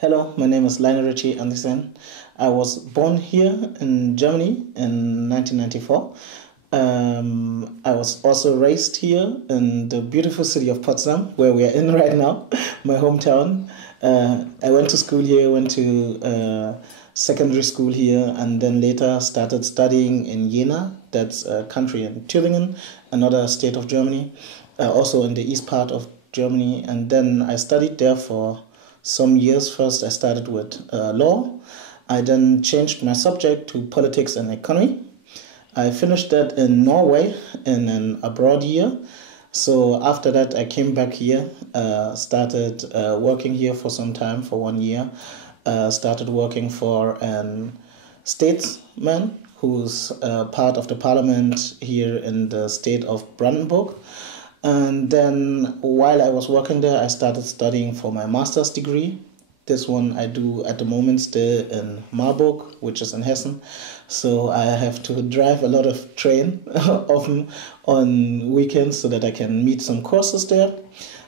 Hello, my name is Leonel Richy Andicene. I was born here in Germany in 1994. I was also raised here in the beautiful city of Potsdam, where we are in right now, my hometown. I went to school here, went to secondary school here, and then later started studying in Jena, that's a country in Thüringen, another state of Germany, also in the east part of Germany. And then I studied there for some years. First, I started with law. I then changed my subject to politics and economy. I finished that in Norway in an abroad year. So after that, I came back here, started working here for some time, for 1 year. Started working for a statesman who's part of the parliament here in the state of Brandenburg. And then while I was working there, I started studying for my master's degree. This one I do at the moment still in Marburg, which is in Hessen. So I have to drive a lot of train often on weekends so that I can meet some courses there.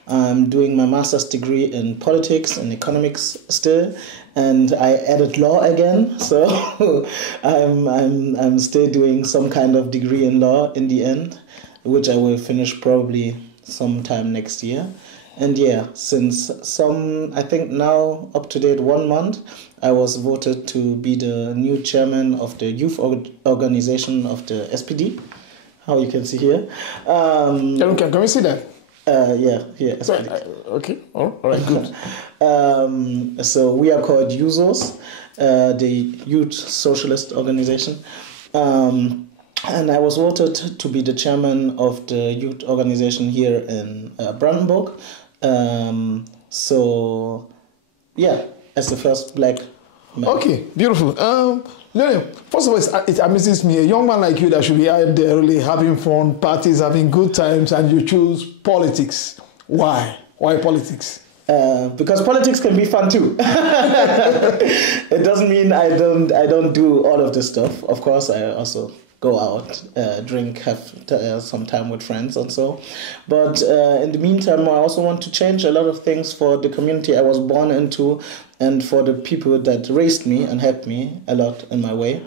I'm doing my master's degree in politics and economics still, and I added law again. So I'm still doing some kind of degree in law in the end, which I will finish probably sometime next year. And yeah, since I think now up to date 1 month, I was voted to be the new chairman of the youth organization of the SPD, how you can see here. Can we see that? Yeah, SPD. Okay, all right, good. So we are called Jusos, the Youth Socialist organization. And I was voted to be the chairman of the youth organization here in Brandenburg. So, yeah, as the first black man. Okay, beautiful. Leonel, first of all, it amazes me. A young man like you that should be out there really having fun, parties, having good times, and you choose politics. Why? Why politics? Because politics can be fun too. It doesn't mean I don't do all of this stuff. Of course, I also go out, drink, have some time with friends and so. But in the meantime, I also want to change a lot of things for the community I was born into and for the people that raised me and helped me a lot in my way.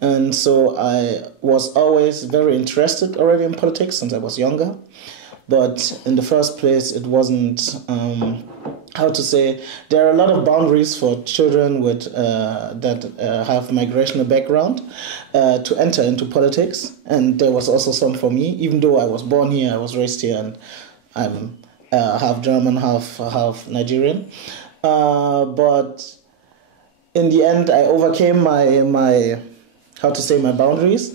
And so I was always very interested already in politics since I was younger. But in the first place, it wasn't, there are a lot of boundaries for children with that have migrational background to enter into politics. And there was also some for me, even though I was born here, I was raised here, and I'm half German, half Nigerian. But in the end, I overcame my boundaries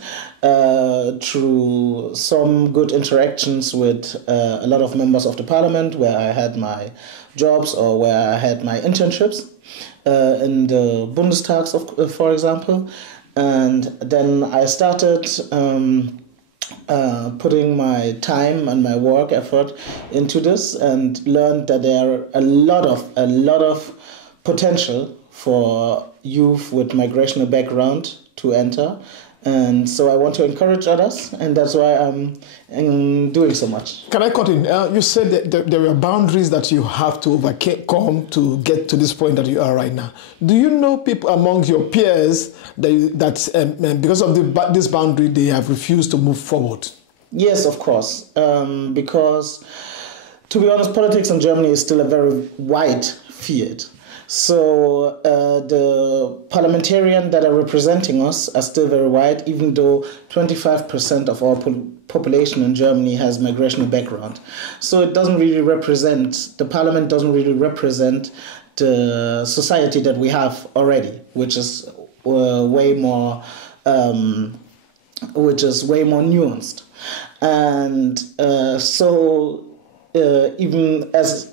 through some good interactions with a lot of members of the parliament, where I had my jobs or where I had my internships in the Bundestags, for example. And then I started putting my time and my work effort into this, and learned that there are a lot of potential for youth with migrational background to enter. And so I want to encourage others, and that's why I'm doing so much. Can I cut in? You said that there are boundaries that you have to overcome to get to this point that you are right now. Do you know people among your peers that because of this boundary, they have refused to move forward? Yes, of course. Because, to be honest, politics in Germany is still a very wide field. So the parliamentarians that are representing us are still very wide, even though 25% of our population in Germany has migrational background. So it doesn't really represent, the parliament doesn't really represent the society that we have already, which is way more nuanced. And so even as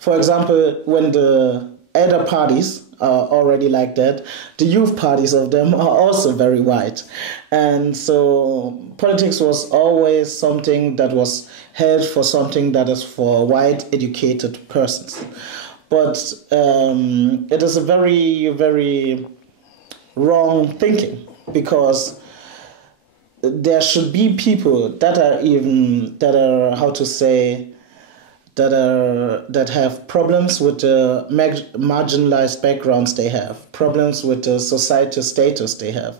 for example, when the elder parties are already like that, the youth parties of them are also very wide. And so politics was always something that was held for something that is for wide educated persons. But it is a very, very wrong thinking, because there should be people that are that have problems with the marginalized backgrounds they have, problems with the societal status they have.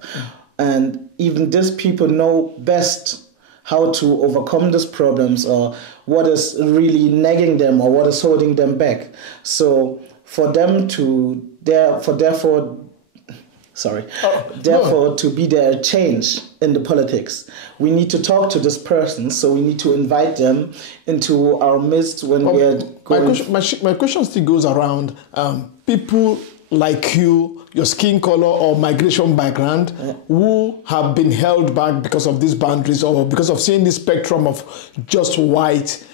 And even these people know best how to overcome these problems, or what is really nagging them, or what is holding them back. So for them to therefore to be there change in the politics, we need to talk to this person. So we need to invite them into our midst when we are going. My question still goes around people like you, your skin color or migration background, who have been held back because of these boundaries, or because of seeing this spectrum of just white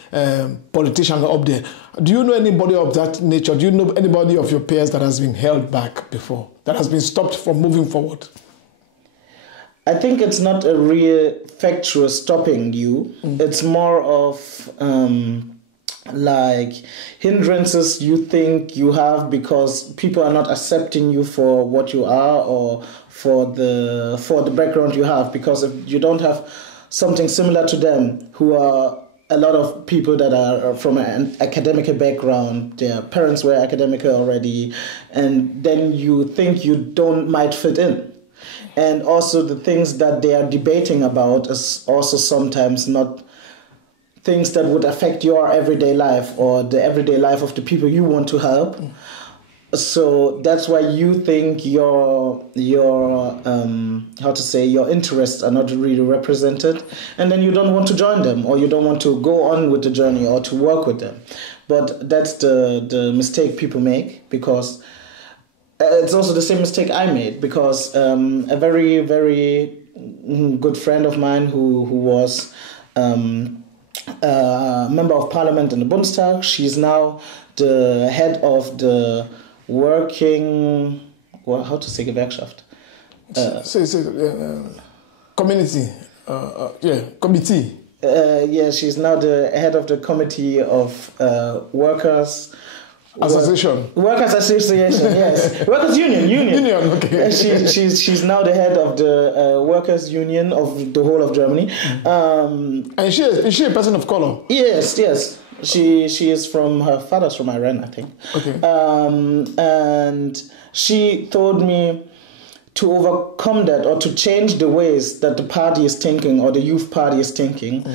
politicians up there. Do you know anybody of that nature? Do you know anybody of your peers that has been held back before, that has been stopped from moving forward? I think it's not a real factual stopping you. It's more of like hindrances you think you have because people are not accepting you for what you are, or for the background you have. Because if you don't have something similar to them, who are a lot of people that are from an academic background, their parents were academic already, and then you think you might fit in. And also the things that they are debating about is also sometimes not things that would affect your everyday life, or the everyday life of the people you want to help. So that's why you think your interests are not really represented, and then you don't want to join them, or you don't want to go on with the journey or to work with them. But that's the mistake people make, because it's also the same mistake I made, because a very, very good friend of mine who was member of parliament in the Bundestag. She's now the head of the working, how to say Gewerkschaft? Community, committee. She's now the head of the committee of workers. Association. Workers Association, yes. Workers Union. Union, okay. She's now the head of the Workers Union of the whole of Germany. And is she a person of color? Yes. She is from, her father's from Iran, I think. Okay. And she told me to overcome that, or to change the ways that the party is thinking, or the youth party is thinking.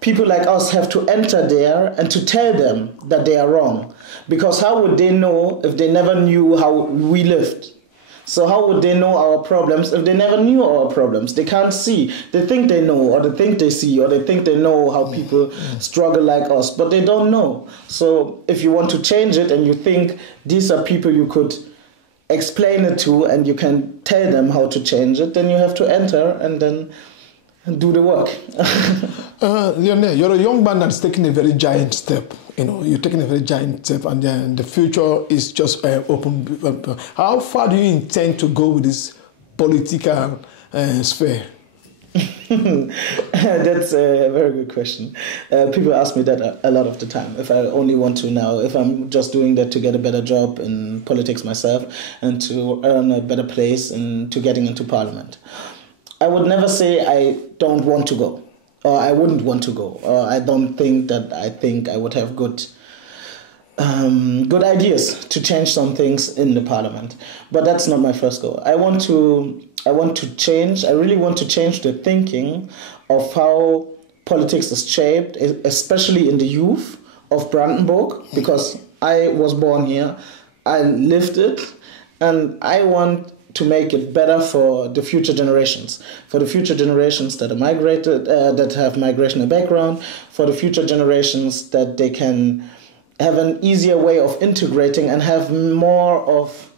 People like us have to enter there and to tell them that they are wrong. Because how would they know if they never knew how we lived? So how would they know our problems if they never knew our problems? They can't see. They think they know, or they think they see, or they think they know how people struggle like us, but they don't know. So if you want to change it, and you think these are people you could explain it to, and you can tell them how to change it, then you have to enter and then do the work. Leonel, you're a young man that's taking a very giant step. You're taking a very giant step, and then the future is just open. How far do you intend to go with this political sphere? That's a very good question. People ask me that a lot of the time. If I only want to now, if I'm just doing that to get a better job in politics myself, and to earn a better place, and to getting into parliament. I would never say I don't want to go, or I wouldn't want to go, or I don't think that I think I would have good ideas to change some things in the parliament. But that's not my first goal. I want to change. I really want to change the thinking of how politics is shaped, especially in the youth of Brandenburg, because I was born here, I lived it, and I want to make it better for the future generations, that are migrated, that have migrational background, for the future generations, that they can have an easier way of integrating and have more of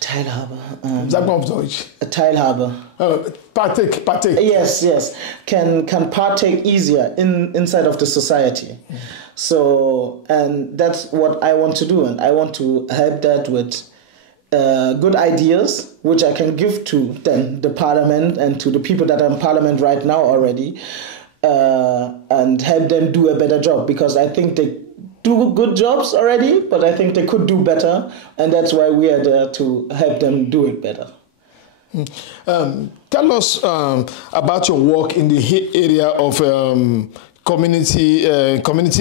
Teilhabe. Sag mal auf Deutsch. Teilhabe. Partake. Yes. Can partake easier inside of the society. So, and that's what I want to do, and I want to help that with good ideas, which I can give to then the parliament and to the people that are in parliament right now already, and help them do a better job, because I think they do good jobs already, but I think they could do better, and that's why we are there to help them do it better. Tell us about your work in the area of community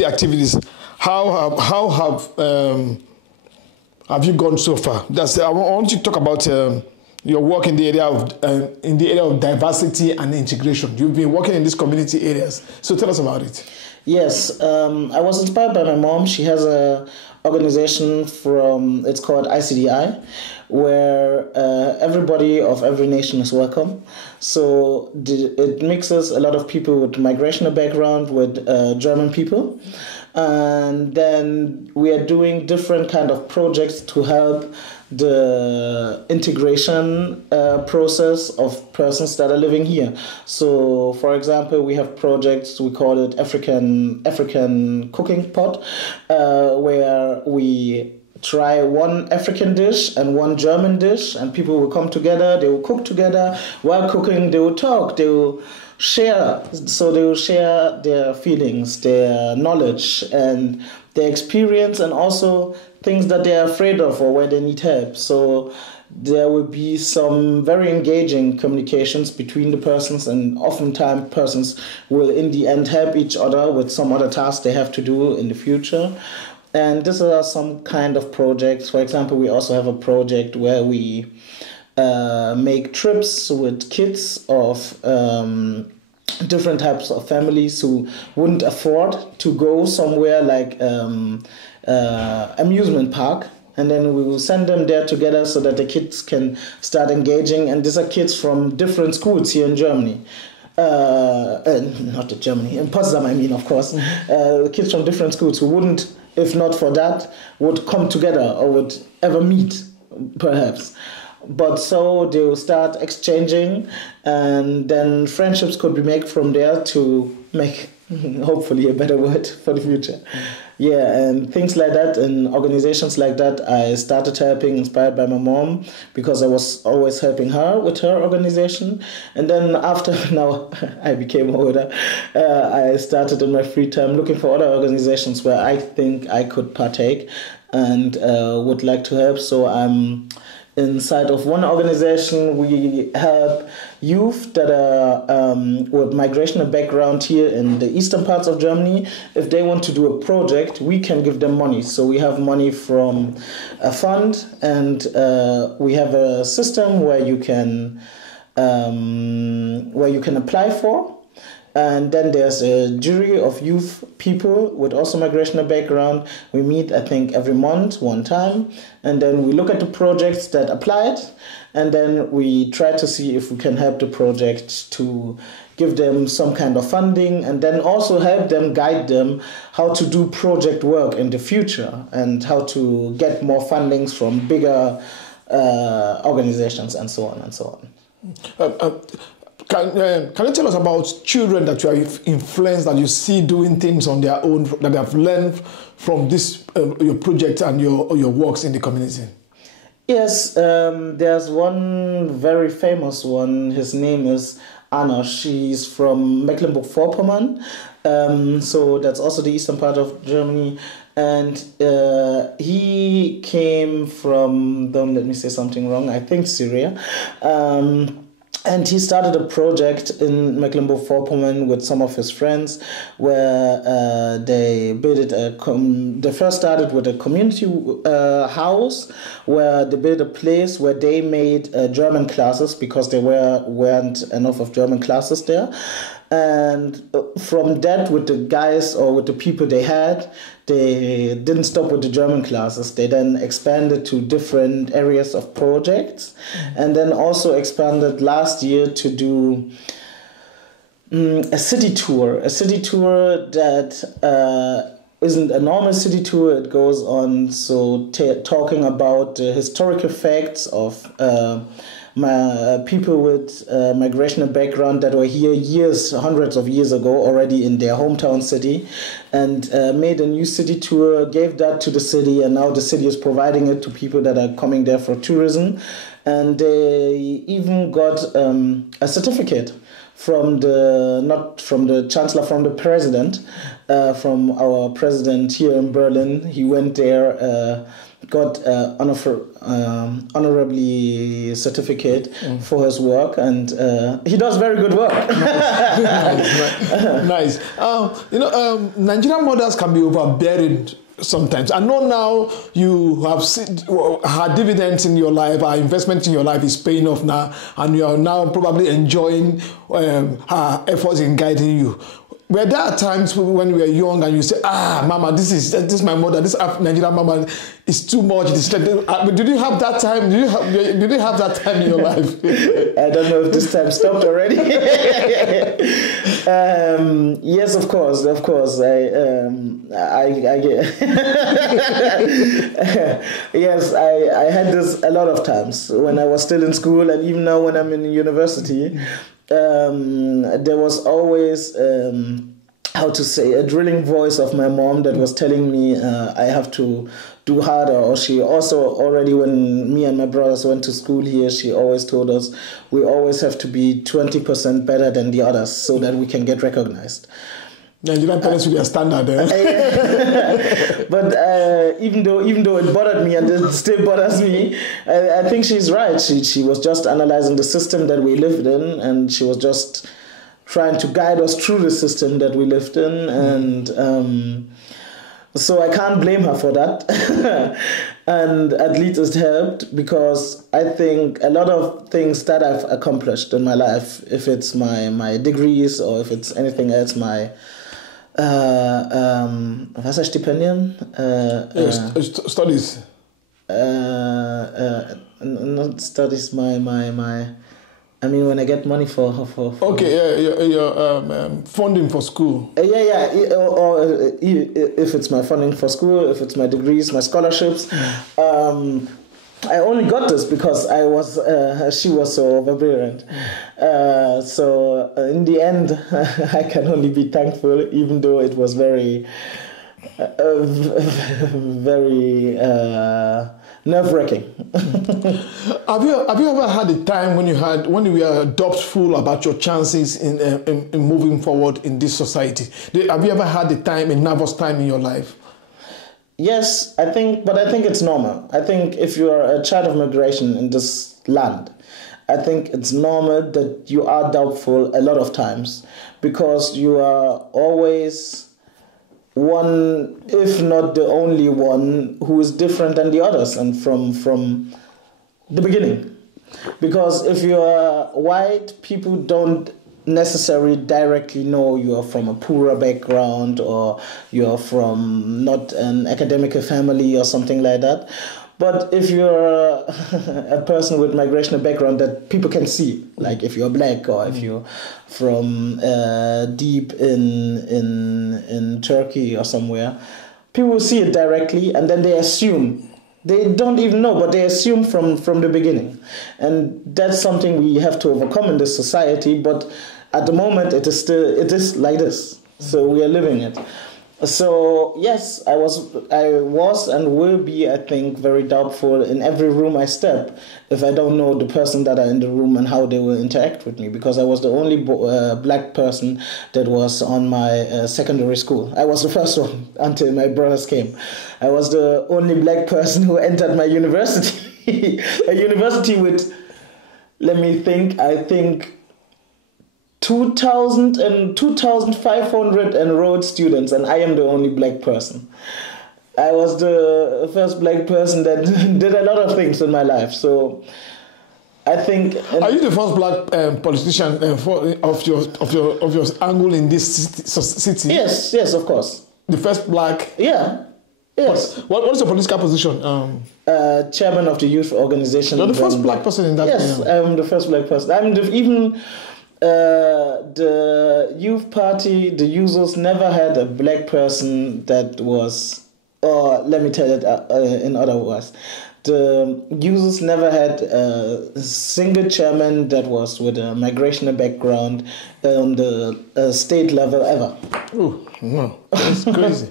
activities. How have you gone so far? I want you to talk about your work in the area of diversity and integration. You've been working in these community areas, so tell us about it. Yes, I was inspired by my mom. She has a organization it's called ICDI, where everybody of every nation is welcome. So it mixes a lot of people with migrational background with German people. And then we are doing different kind of projects to help the integration process of persons that are living here. So, for example, we have projects, we call it African cooking pot, where we try one African dish and one German dish, and people will come together, they will cook together. While cooking, they will talk, they will share. So they will share their feelings, their knowledge, and their experience, and also things that they are afraid of or where they need help. So there will be some very engaging communications between the persons, and oftentimes persons will in the end help each other with some other tasks they have to do in the future. And these are some kind of projects. For example, we also have a project where we make trips with kids of different types of families who wouldn't afford to go somewhere like amusement park, and then we will send them there together so that the kids can start engaging. And these are kids from different schools here in Germany. Not in Germany, in Potsdam, I mean, of course. Kids from different schools who wouldn't, if not for that, would come together or would ever meet, perhaps. But so they will start exchanging, and then friendships could be made from there to make hopefully a better word for the future. Yeah, and things like that and organizations like that, I started helping, inspired by my mom, because I was always helping her with her organization. And then after now I became older, I started in my free time looking for other organizations where I think I could partake and would like to help. So I'm inside of one organization. We help youth that are with migrational background here in the eastern parts of Germany. If they want to do a project, we can give them money. So we have money from a fund, and we have a system where you can apply for. And then there's a jury of youth people with also migrational background. We meet, I think, every month, one time. And then we look at the projects that applied. And then we try to see if we can help the project to give them some kind of funding, and then also help them, guide them how to do project work in the future and how to get more fundings from bigger organizations and so on and so on. Can you tell us about children that you have influenced, that you see doing things on their own, that they have learned from this your project and your works in the community? Yes, there's one very famous one. His name is Anna. She's from Mecklenburg-Vorpommern, so that's also the eastern part of Germany. And he came from, don't let me say something wrong, I think Syria. And he started a project in Mecklenburg-Vorpommern with some of his friends, where they built they first started with a community house, where they built a place where they made German classes, because there weren't enough of German classes there. And from that, with the guys or with the people they had, they didn't stop with the German classes. They then expanded to different areas of projects, and then also expanded last year to do a city tour that isn't a normal city tour. It goes on talking about the historical facts of people with migrational background that were here hundreds of years ago already in their hometown city, and made a new city tour, gave that to the city, and now the city is providing it to people that are coming there for tourism. And they even got a certificate from the Chancellor, from the President, from our president here in Berlin. He went there, got honorably certificate for his work, and he does very good work. Nice. Nigerian mothers can be overbearing sometimes. I know now you have seen her dividends in your life, her investment in your life is paying off now, and you are now probably enjoying her efforts in guiding you. Were there times when we were young and you say, Mama, this is my mother, this Nigerian mama is too much. Did you have that time? Did you have that time in your life? I don't know if this time stopped already. Yes, of course. Yes, I had this a lot of times when I was still in school, and even now when I'm in university. There was always a drilling voice of my mom that was telling me I have to do harder. Or she also already, when me and my brothers went to school here, she always told us we always have to be 20% better than the others so that we can get recognized. Nigerian parents with their standard, But even though it bothered me, and it still bothers me, I think she's right. She was just analyzing the system that we lived in, and she was just trying to guide us through the system that we lived in, and so I can't blame her for that. And at least it helped, because I think a lot of things that I've accomplished in my life, if it's my degrees or if it's anything else, my was heißt Stipendien? Studies. Not studies. I mean, when I get money for okay, your funding for school. Or if it's my funding for school, if it's my degrees, my scholarships. I only got this because she was so overbearing. So in the end, I can only be thankful, even though it was very, very nerve-wracking. Have you ever had a time when you were doubtful about your chances in moving forward in this society? Have you ever had a nervous time in your life? Yes, I think it's normal. I think if you are a child of migration in this land, I think it's normal that you are doubtful a lot of times, because you are always one, if not the only one, who is different than the others, and from the beginning. Because if you are white, people don't necessarily directly know you are from a poorer background, or you are from not an academic family or something like that. But if you're a person with migrational background that people can see, like if you're black, or if you're from deep in Turkey or somewhere, people will see it directly, and then they assume. They don't even know, but they assume from the beginning. And that's something we have to overcome in this society, but at the moment it is like this. So we are living it. So yes, I was and will be, I think, very doubtful in every room I step if I don't know the person that are in the room and how they will interact with me, because I was the only black person that was on my secondary school. I was the first one until my brothers came. I was the only black person who entered my university, a university with, let me think, I think 2,500 enrolled students, and I am the only black person. I was the first black person that did a lot of things in my life. So I think. Are you the first black politician of your angle in this city? Yes, of course. The first black. Yeah. Yes. What is your political position? Chairman of the youth organization. You're the first black person in that. Yes, I'm the first black person. I'm the youth party, the Jusos, never had a black person that was, or let me tell it in other words, the Jusos never had a single chairman that was with a migrational background on the state level ever. Oh, no, that's crazy.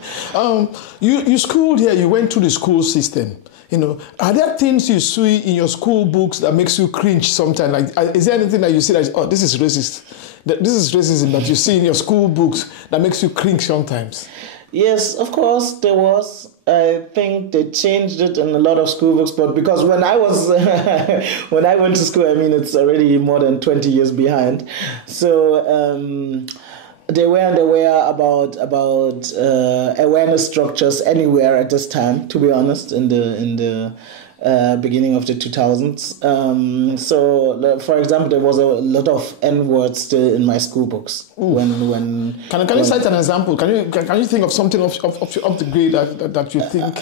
You schooled here, you went through the school system. You know, are there things you see in your school books that makes you cringe sometimes? Like, is there anything that you see that, oh, this is racist? This is racism that you see in your school books that makes you cringe sometimes. Yes, of course, there was. I think they changed it in a lot of school books, but because when I was when I went to school, I mean, it's already more than 20 years behind. So they weren't aware about awareness structures anywhere at this time, to be honest, in the beginning of the 2000s. So, for example, there was a lot of N-words still in my school books. When can you cite an example? Can you think of something of the grade that you think?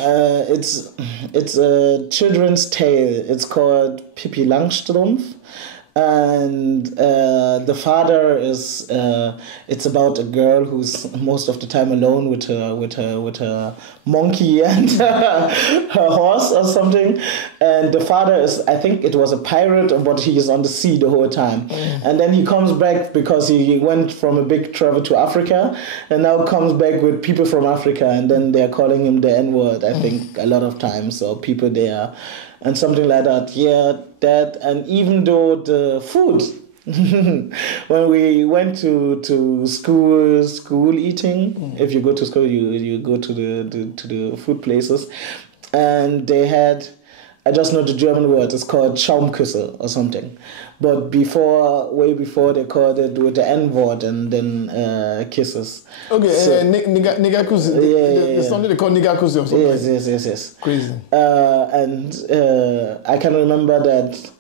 It's a children's tale. It's called Pippi Langstrumpf. And the father is it's about a girl who's most of the time alone with her monkey and her horse or something, and the father is, I think it was a pirate, but he is on the sea the whole time. And then he comes back because he went from a big travel to Africa and now comes back with people from Africa, and then they're calling him the N-word, I think, a lot of times, or people there and something like that. Yeah, that. And even though the food, when we went to school eating, if you go to school, you go to the food places, and they had, I just know the German word, it's called Schaumküsse or something. But way before, they called it with the N-word and then kisses. Okay, so, Nigakuzi. It's something they call Nigakuzi or something. Yes. Crazy. And I can remember that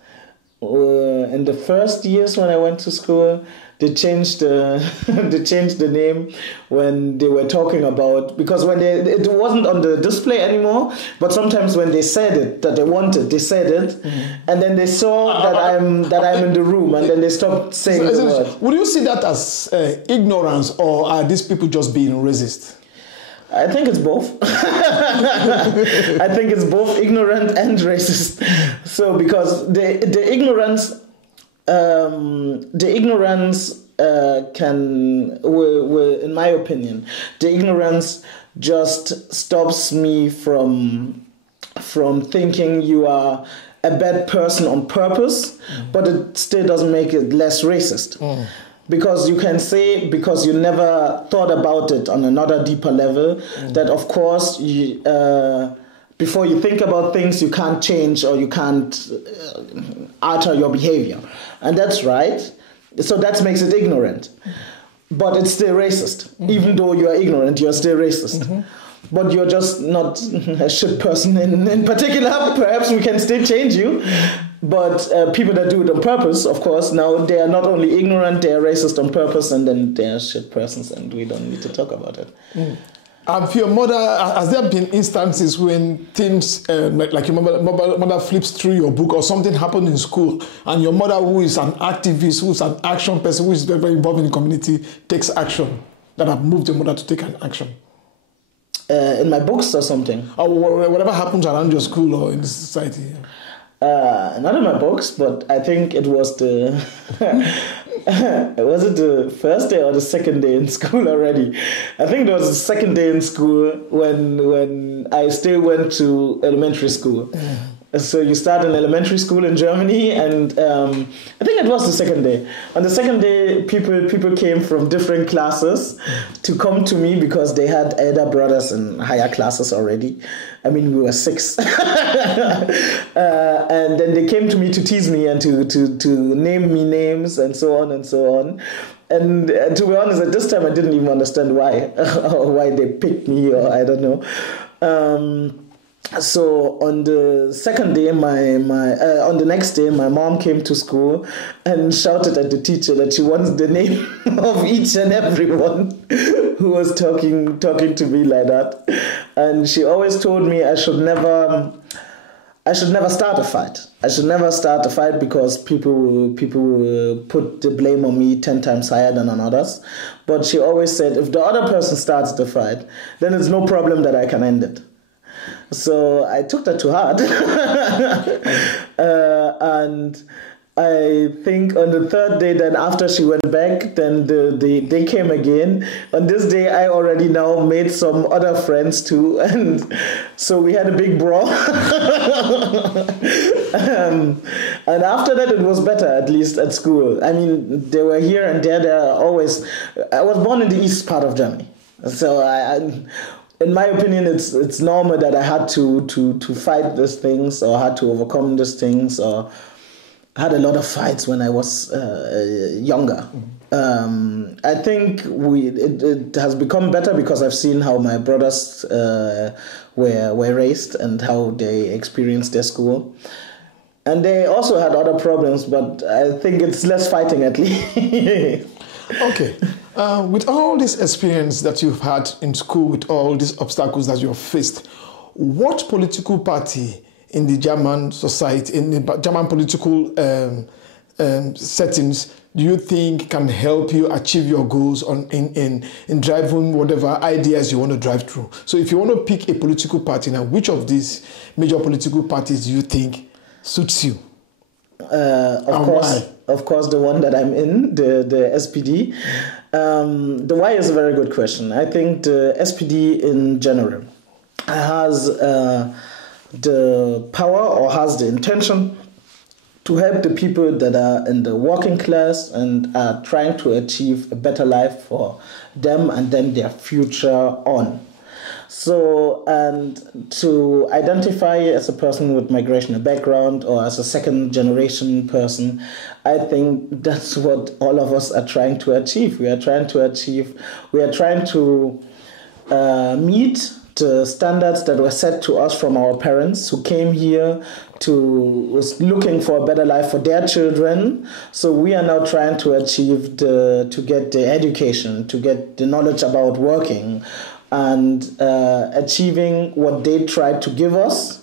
in the first years when I went to school, they changed the name when they were talking about, because when it wasn't on the display anymore, but sometimes when they said it that they said it, and then they saw that I'm in the room, and then they stopped saying the word. Would you see that as ignorance, or are these people just being racist? I think it's both. I think it's both ignorant and racist. So because the ignorance will, in my opinion, the ignorance just stops me from thinking you are a bad person on purpose, but it still doesn't make it less racist. Because you can say, because you never thought about it on another deeper level, that of course, before you think about things, you can't change or you can't alter your behavior. And that's right. So that makes it ignorant. But it's still racist. Even though you are ignorant, you're still racist. But you're just not a shit person in particular. Perhaps we can still change you. But people that do it on purpose, of course, now they are not only ignorant, they are racist on purpose, and then they are shit persons, and we don't need to talk about it. For your mother, has there been instances when things, like your mother flips through your book or something happened in school, and your mother, who is an activist, who is an action person, who is very, very involved in the community, takes action, that have moved your mother to take an action? In my books or something? Or whatever happens around your school or in the society. Not in my books, but I think it was was it the first day or the second day in school already? I think it was the second day in school when I still went to elementary school. So you start in elementary school in Germany, and I think it was the second day. On the second day, people came from different classes to come to me because they had elder brothers in higher classes already. I mean, we were 6. And then they came to me to tease me and to name me names and so on and so on. And to be honest, at this time, I didn't even understand why, or why they picked me, or I don't know. So on the second day, on the next day, my mom came to school and shouted at the teacher that she wants the name of each and everyone who was talking to me like that. And she always told me I should never start a fight. I should never start a fight because people will put the blame on me 10 times higher than on others. But she always said, if the other person starts the fight, then it's no problem that I can end it. So I took that to heart. And I think on the third day, then after she went back, then they came again. On this day, I already now made some other friends too, and so we had a big brawl. And after that, it was better, at least at school. I mean, they were here and there. They are always. I was born in the east part of Germany, so in my opinion, it's normal that I had to fight these things, or had to overcome these things, or had a lot of fights when I was younger. I think it has become better because I've seen how my brothers were raised and how they experienced their school. And they also had other problems, but I think it's less fighting at least. Okay. With all this experience that you've had in school, with all these obstacles that you've faced, what political party in the German society, in the German political settings, do you think can help you achieve your goals in driving whatever ideas you want to drive through? So if you want to pick a political party now, which of these major political parties do you think suits you? Of course, the one that I'm in, the SPD. The why is a very good question. I think the SPD in general has the power, or has the intention, to help the people that are in the working class and are trying to achieve a better life for them and then their future on. So, and to identify as a person with migrational background or as a second generation person, I think that's what all of us are trying to achieve. We are trying to meet the standards that were set to us from our parents who came here was looking for a better life for their children. So we are now trying to achieve to get the education, to get the knowledge about working, and achieving what they tried to give us,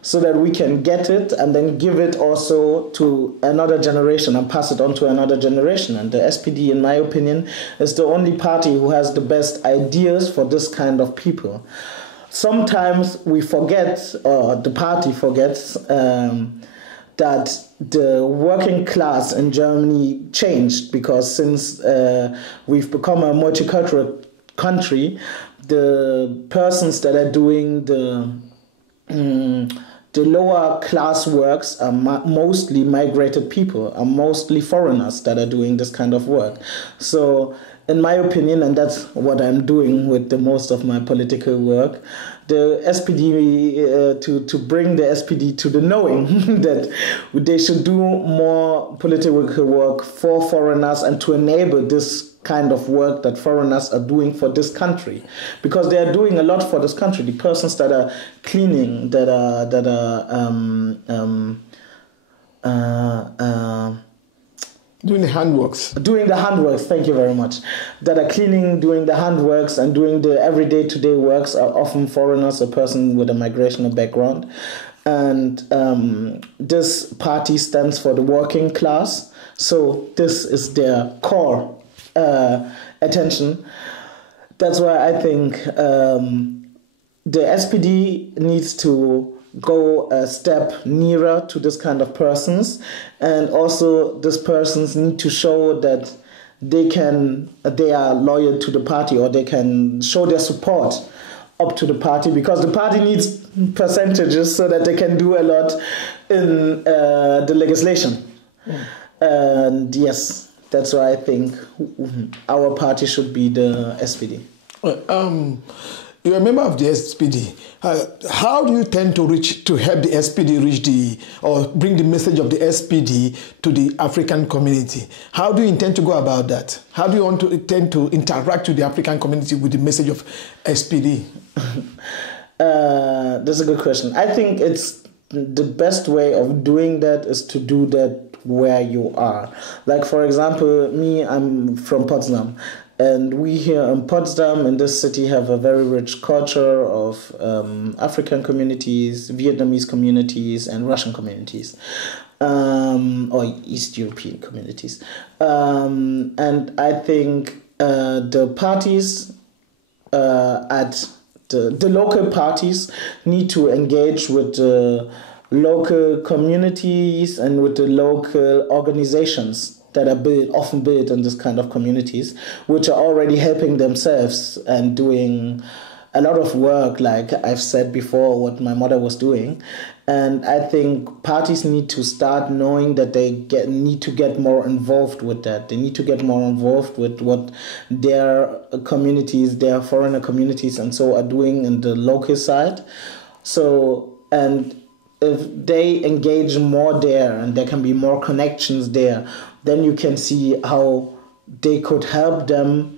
so that we can get it and then give it also to another generation and pass it on to another generation. And the SPD, in my opinion, is the only party who has the best ideas for this kind of people. Sometimes we forget, or the party forgets, that the working class in Germany changed, because since we've become a multicultural country, the persons that are doing the lower class works are mostly migrated people, are mostly foreigners that are doing this kind of work. So in my opinion, and that's what I'm doing with the most of my political work, the SPD, to bring the SPD to the knowing that they should do more political work for foreigners and to enable this kind of work that foreigners are doing for this country, because they are doing a lot for this country. The persons that are cleaning, that are doing the handworks. Thank you very much. That are cleaning, doing the handworks, and doing the everyday to day works are often foreigners, a person with a migrational background. And this party stands for the working class. So this is their core attention. That's why I think the SPD needs to go a step nearer to this kind of persons, and also these persons need to show that they are loyal to the party, or they can show their support up to the party, because the party needs percentages so that they can do a lot in the legislation. And yes, that's why I think our party should be the SPD. You're a member of the SPD. How do you tend to help the SPD or bring the message of the SPD to the African community? How do you intend to go about that? How do you intend to interact with the African community with the message of SPD? That's a good question. I think it's the best way of doing that is to do that where you are. Like, for example, I'm from Potsdam. And we here in Potsdam, in this city, have a very rich culture of African communities, Vietnamese communities, and Russian communities, or East European communities. And I think the parties at the local parties need to engage with the local communities and with the local organizations that are often built in this kind of communities, which are already helping themselves and doing a lot of work, like I've said before, what my mother was doing. And I think parties need to start knowing that they need to get more involved with that. They need to get more involved with what their communities, their foreigner communities and so are doing in the local side. So, and if they engage more there and there can be more connections there, then you can see how they could help them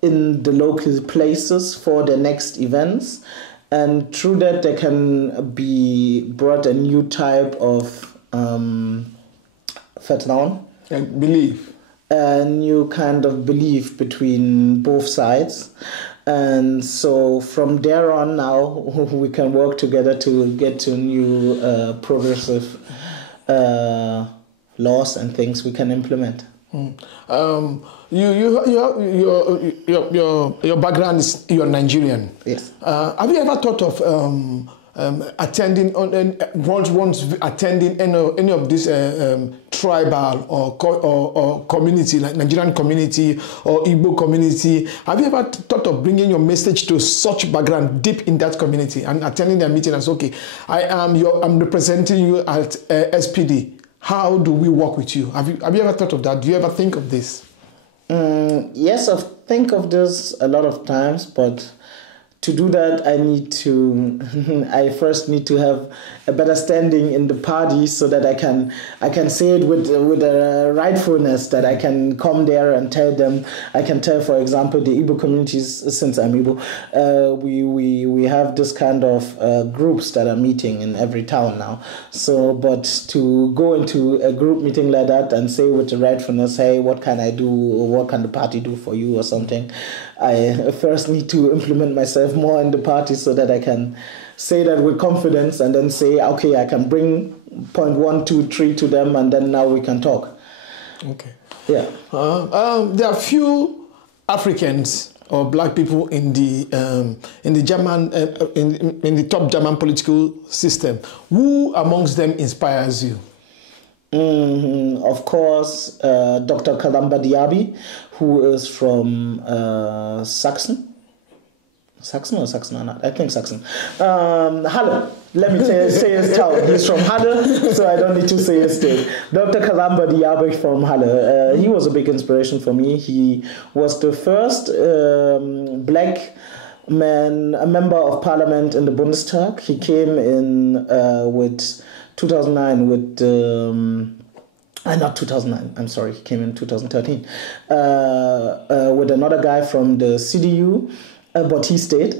in the local places for their next events. And through that, there can be brought a new type of vertrauen. And belief. A new kind of belief between both sides. And so from there on now, we can work together to get to new progressive laws and things we can implement. Your background is you're Nigerian. Yes. Have you ever thought of attending attending any of this tribal or community, like Nigerian community or Igbo community? Have you ever thought of bringing your message to such background deep in that community and attending their meeting as, okay, I'm representing you at SPD. How do we work with you? Have you ever thought of that? Do you ever think of this? Yes, I think of this a lot of times, but to do that, I first need to have a better standing in the party so that I can say it with a rightfulness, that I can come there and tell them. I can tell, for example, the Igbo communities, since I'm Igbo, we have this kind of groups that are meeting in every town now. So, but to go into a group meeting like that and say with the rightfulness, hey, what can I do, or what can the party do for you or something, I first need to implement myself more in the party so that I can say that with confidence and then say, okay, I can bring point 1, 2, 3 to them, and then now we can talk. Okay. Yeah. There are few Africans or black people in the German in the top German political system. Who amongst them inspires you? Of course, Dr. Kalamba Diaby, who is from Saxon. Saxon or Sachsen-Anhalt? I think Saxon. Halle. Let me say his town. He's from Halle, so I don't need to say his state. Dr. Kalamba Diaby from Halle. He was a big inspiration for me. He was the first black man, a member of parliament in the Bundestag. He came in with 2009 with... not 2009, I'm sorry, he came in 2013, with another guy from the CDU, but he stayed.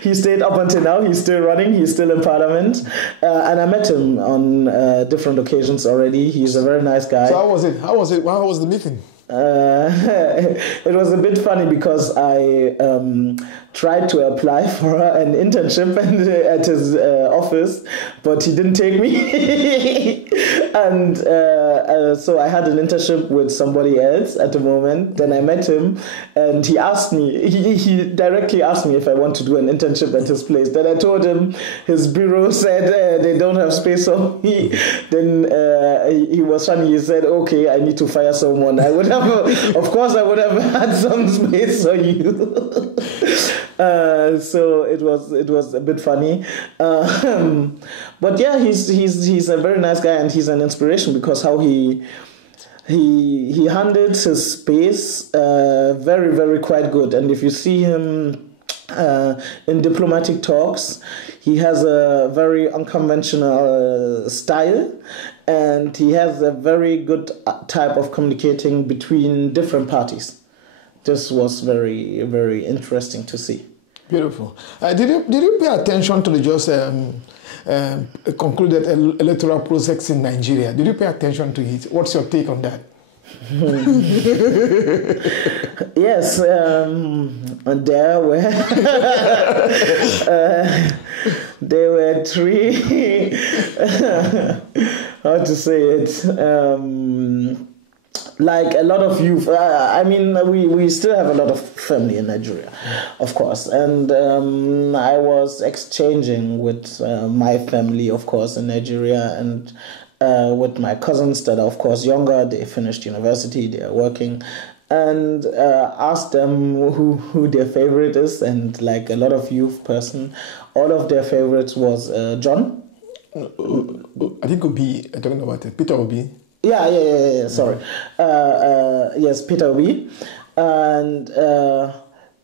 He stayed up until now. He's still running. He's still in parliament. And I met him on different occasions already. He's a very nice guy. So how was it? How was the meeting? It was a bit funny because I tried to apply for an internship at his office, but he didn't take me. And so I had an internship with somebody else at the moment. Then I met him and he asked me, he directly asked me if I want to do an internship at his place. Then I told him his bureau said they don't have space for me. Then he was funny. He said, okay, I need to fire someone. I would have, of course, I would have had some space for you. So it was a bit funny. But yeah, he's a very nice guy and he's an inspiration because how he handled his space very, very quite good. And if you see him in diplomatic talks, he has a very unconventional style and he has a very good type of communicating between different parties. This was very, very interesting to see. Beautiful. Did you pay attention to the just concluded electoral process in Nigeria? Did you pay attention to it? What's your take on that? Yes, there were three. How to say it? like a lot of youth, I mean, we still have a lot of family in Nigeria, of course. And I was exchanging with my family, of course, in Nigeria, and with my cousins that are, of course, younger. They finished university, they are working, and asked them who their favorite is. And like a lot of youth person, all of their favorites was John. I think Obi, I don't know about it. Peter Obi. Yeah. Sorry. Yes, Peter Obi. And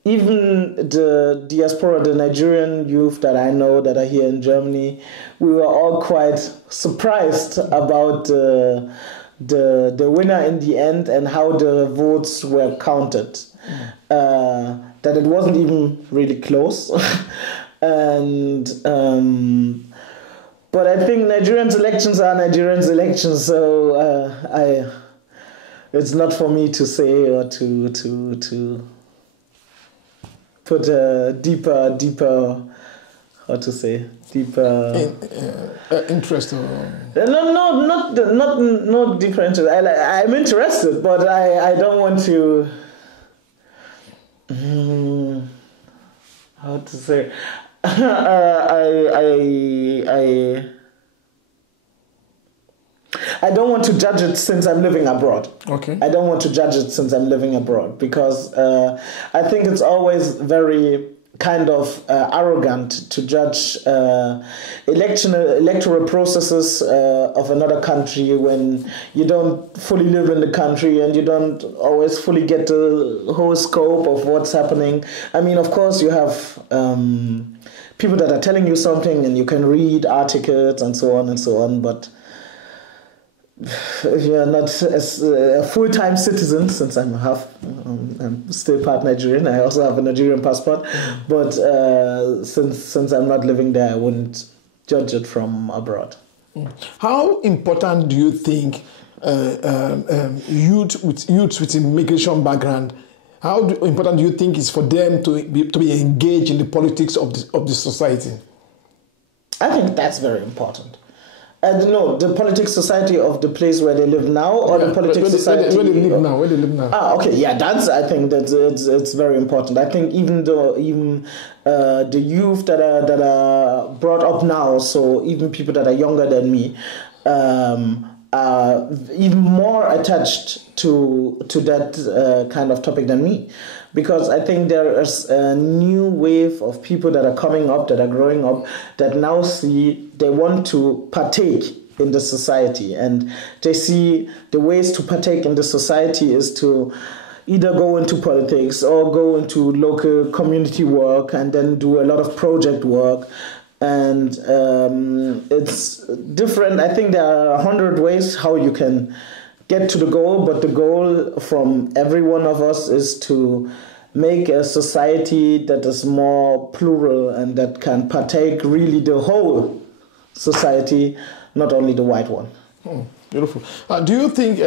even the diaspora, the Nigerian youth that I know that are here in Germany, we were all quite surprised about the winner in the end and how the votes were counted. That it wasn't even really close. And but I think Nigerians' elections are Nigerians' elections, so it's not for me to say or to put a deeper how to say deeper interest. Not deeper interest. I'm interested, but I don't want to. How to say? I don't want to judge it since I'm living abroad. Okay. I don't want to judge it since I'm living abroad because I think it's always very kind of arrogant to judge electoral processes of another country when you don't fully live in the country and you don't always fully get the whole scope of what's happening. I mean, of course, you have people that are telling you something and you can read articles and so on, but if you're not a full-time citizen, since I'm still part Nigerian, I also have a Nigerian passport, but since I'm not living there, I wouldn't judge it from abroad. How important do you think youths with immigration background, how important do you think is for them to be engaged in the politics of the society? I think that's very important. I don't know, the politics society of the place where they live now, or the politics society where they live now. Where they live now. Okay, yeah, I think that it's very important. I think even the youth that are brought up now, so even people that are younger than me, are even more attached to that kind of topic than me. Because I think there is a new wave of people that are coming up, that are growing up, that now see they want to partake in the society. And they see the ways to partake in the society is to either go into politics or go into local community work and then do a lot of project work. And it's different. I think there are 100 ways how you can get to the goal, but the goal from every one of us is to make a society that is more plural and that can partake really the whole society, not only the white one. Oh, beautiful. Do you think,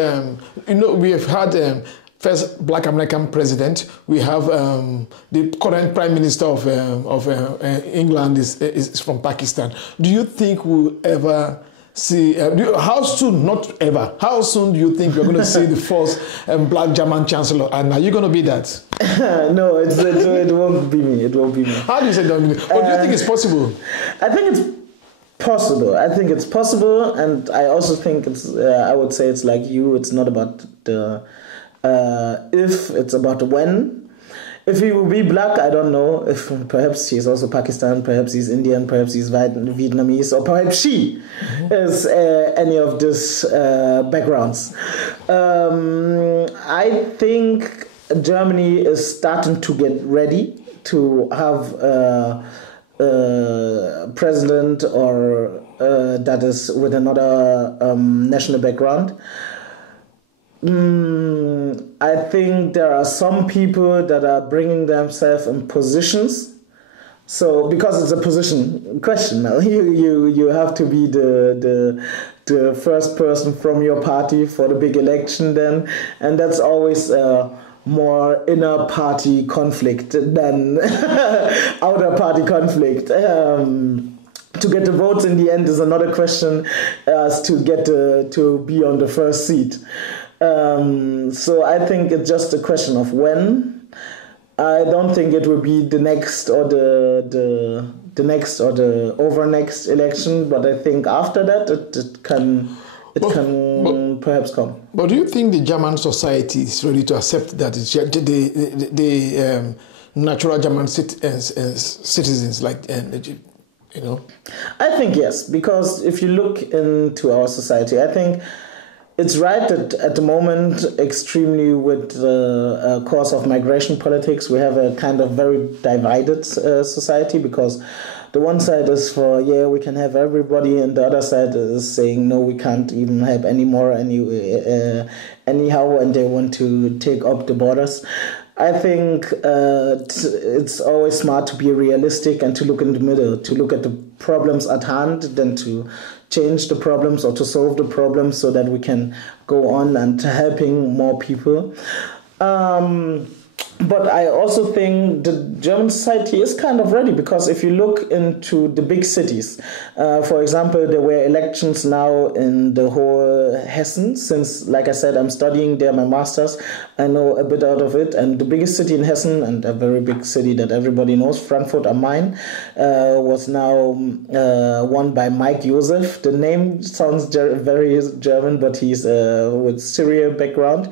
we have had first Black American president, we have the current Prime Minister of England is from Pakistan. Do you think we'll ever see, how soon do you think we're going to see the first Black German Chancellor? And are you going to be that? No, it won't be me. It won't be me. How do you say that? Or do you think it's possible? I think it's possible. And I also think I would say it's like you, it's not about the if, it's about the when. If he will be black, I don't know. If perhaps he's also Pakistan, perhaps he's Indian, perhaps he's Vietnamese, or perhaps she is any of these backgrounds. I think Germany is starting to get ready to have a president or that is with another national background. I think there are some people that are bringing themselves in positions. So because it's a position question now, you have to be the first person from your party for the big election then, and that's always more inner party conflict than outer party conflict. To get the votes in the end is another question as to get to be on the first seat. So I think it's just a question of when. I don't think it will be the next or the next or the over next election, but I think after that it can perhaps come. But do you think the German society is ready to accept that the natural German citizens, like you know? I think yes, because if you look into our society, I think it's right that at the moment, extremely with the course of migration politics, we have a kind of very divided society, because the one side is for, yeah, we can have everybody, and the other side is saying, no, we can't even have any more anyhow, and they want to take up the borders. I think it's always smart to be realistic and to look in the middle, to look at the problems at hand, than to change the problems or to solve the problems so that we can go on and helping more people. But I also think the German society is kind of ready, because if you look into the big cities, for example, there were elections now in the whole Hessen, since, like I said, I'm studying there my master's, I know a bit out of it, and the biggest city in Hessen, and a very big city that everybody knows, Frankfurt am Main, was now won by Mike Joseph. The name sounds very German, but he's with Syria background.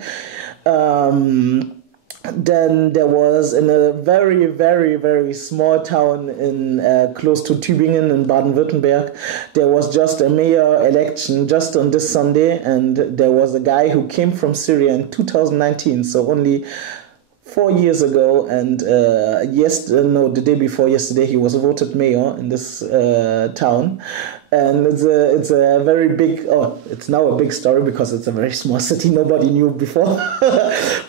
Then there was in a very, very, very small town in close to Tübingen in Baden-Württemberg, there was just a mayor election just on this Sunday, and there was a guy who came from Syria in 2019, so only 4 years ago, and the day before yesterday, he was voted mayor in this town. And it's a very big, it's now a big story because it's a very small city, nobody knew before.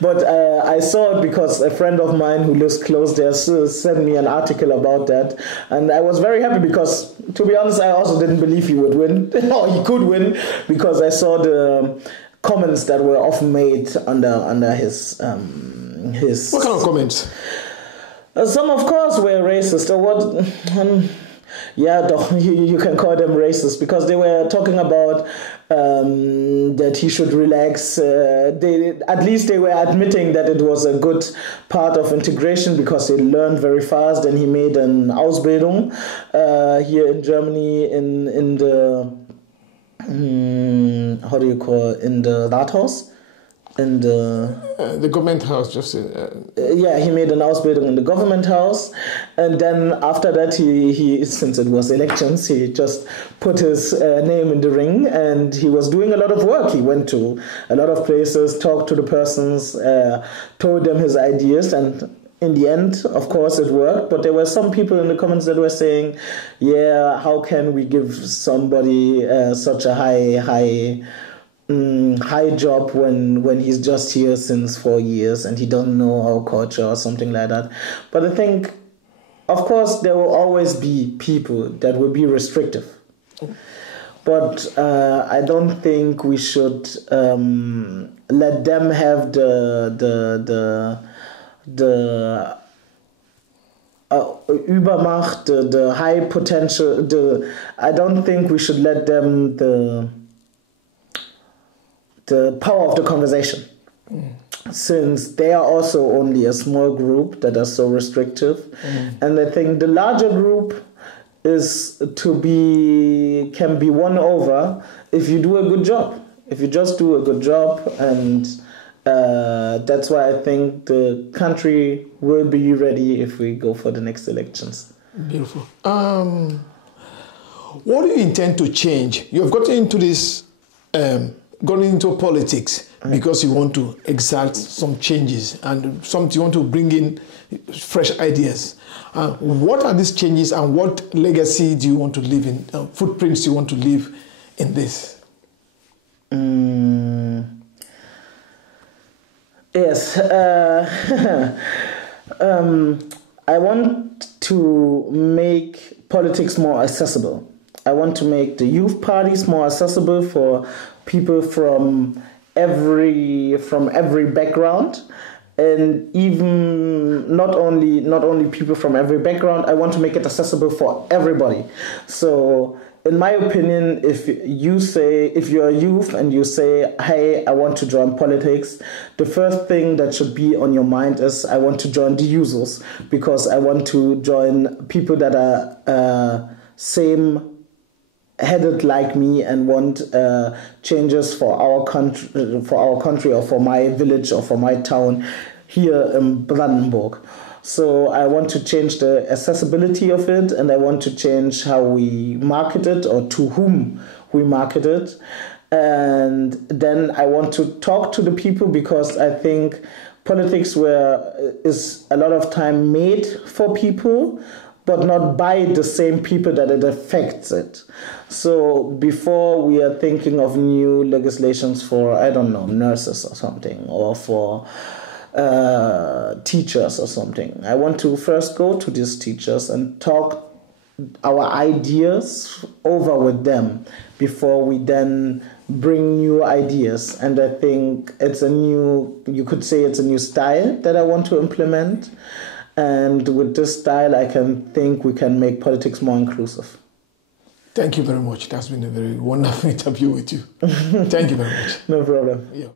But I saw it because a friend of mine who lives close there sent me an article about that. And I was very happy because, to be honest, I also didn't believe he would win, or he could win, because I saw the comments that were often made under his... What kind of comments? Some, of course, were racist, or what... you can call them racist, because they were talking about that he should relax. At least they were admitting that it was a good part of integration, because he learned very fast, and he made an Ausbildung here in Germany in the in the Rathaus. In the government house, just he made an Ausbildung in the government house, and then after that he since it was elections, he just put his name in the ring, and he was doing a lot of work. He went to a lot of places, talked to the persons, told them his ideas, and in the end, of course, it worked. But there were some people in the comments that were saying, yeah, how can we give somebody such a high job when he's just here since 4 years and he don't know our culture or something like that. But I think, of course, there will always be people that will be restrictive. But I don't think we should let them have the Übermacht, the high potential. I don't think we should let them the power of the conversation, since they are also only a small group that are so restrictive. And I think the larger group can be won over if you do a good job. If you just do a good job, and that's why I think the country will be ready if we go for the next elections. Beautiful. What do you intend to change? You have gotten into this, gone into politics because you want to exact some changes and you want to bring in fresh ideas. What are these changes, and what legacy do you want to leave in, footprints do you want to leave in this? Yes. I want to make politics more accessible. I want to make the youth parties more accessible for people from every background, and even not only people from every background. I want to make it accessible for everybody. So in my opinion, if you're a youth and you say, hey, I want to join politics, the first thing that should be on your mind is, I want to join the Jusos, because I want to join people that are same-headed like me and want changes for our country, or for my village, or for my town here in Brandenburg. So I want to change the accessibility of it, and I want to change how we market it, or to whom we market it. And then I want to talk to the people, because I think politics is a lot of time made for people, but not by the same people that it affects it. So before we are thinking of new legislations for, I don't know, nurses or something, or for teachers or something, I want to first go to these teachers and talk our ideas over with them before we then bring new ideas. And I think you could say it's a new style that I want to implement. And with this style, I think we can make politics more inclusive. Thank you very much. That's been a very wonderful interview with you. Thank you very much. No problem. Yeah.